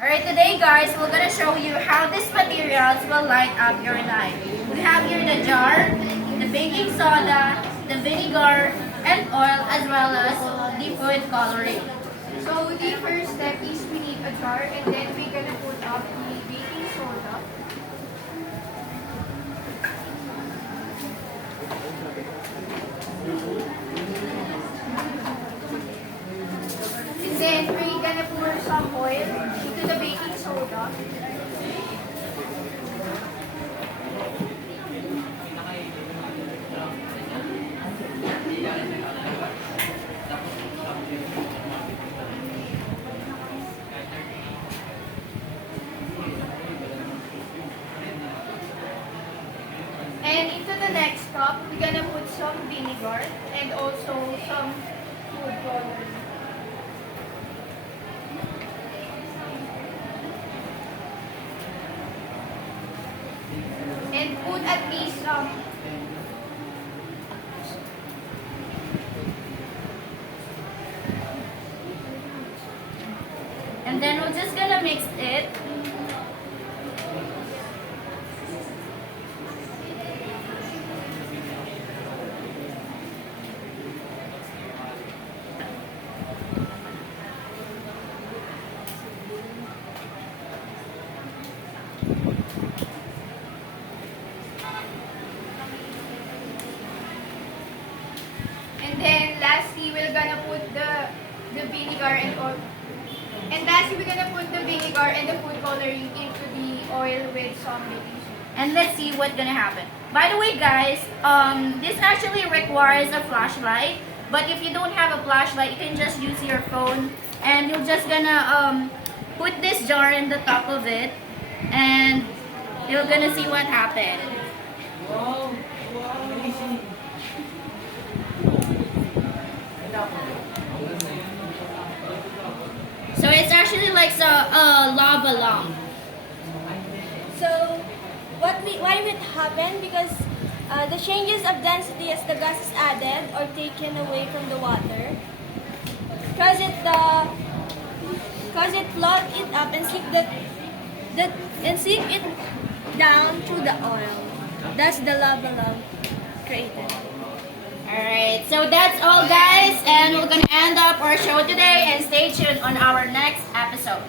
Alright, today guys, we're gonna show you how these materials will light up your night. We have here the jar, the baking soda, the vinegar, and oil, as well as the food coloring. So the first step is we need a jar and then we're gonna put up the baking soda. And then we're gonna pour some oil into the baking soda. And into the next cup, we're gonna put some vinegar and also some food coloring. And put at least And then we're just gonna mix it. and then lastly we're gonna put the vinegar and oil. And lastly we're gonna put the vinegar and the food coloring into the oil with some baking soda. And let's see what's gonna happen. By the way guys, this actually requires a flashlight. But if you don't have a flashlight, you can just use your phone. And you're just gonna put this jar in the top of it. And you're gonna see what happens. So it's actually like a lava lamp. So, why would happen? Because the changes of density as the gas is added or taken away from the water, cause it float it up and sink it down through the oil. That's the lava lamp created. Alright, so that's all guys, and we're gonna end up our show today, and stay tuned on our next episode.